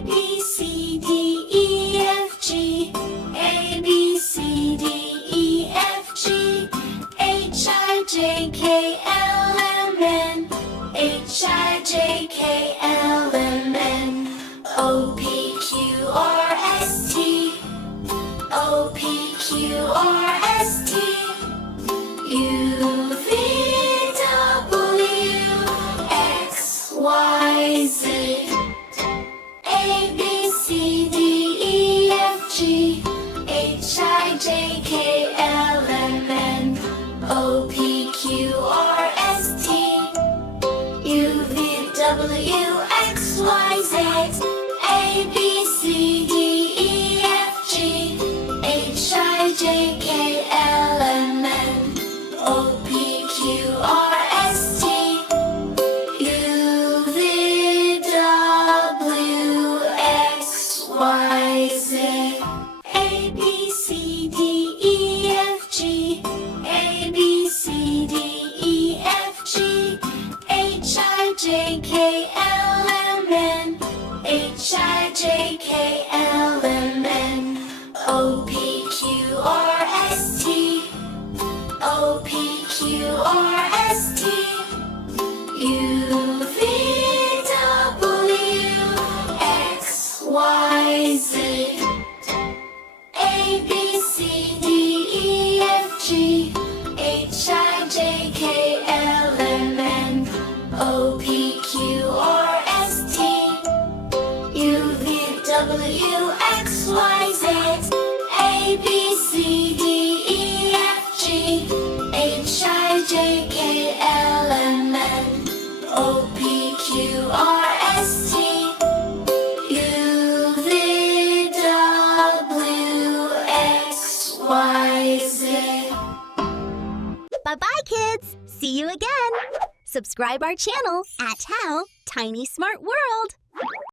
B, C, D, E, F, G. A, B, C, D, E, F, G. H, I, J, K, L, M, N. H, I, J, K, L, M, N. O, P, Q, R, S, T. O, P, Q, R, S, T. U, V, W, X, Y, Z. A, B, C, D, E, F, G. H, I, J, K, L, M, N. O, P, Q, R, S, T. U, V, W, X, Y, Z. A, B, C, D, E, F, G. H, I, J, K, L, M, N. O, P, Q, R, S, T. U, V, W, X, Y, Z. A, B, C, D, E, F, G. A, B, C, D, E, F, G. H, I, J, K, L, M, N. H, I, J, K, L, M, N. O, P, Q, R, S, T. O, P, Q, R, S, T. U, V, W, X, Y, Z. A, B, C, D, E, F, G. H, I, J, K, L, M, N. O, P, Q, R, S, T. U, V, W, X, Y, Z. A, B, C, D, E, F, G. H, I, J, K, L, M, N. O, P, Q, R, S, T. U, V, W, X, Y, Z. Bye-bye, kids! See you again! Subscribe our channel at How Tiny Smart World.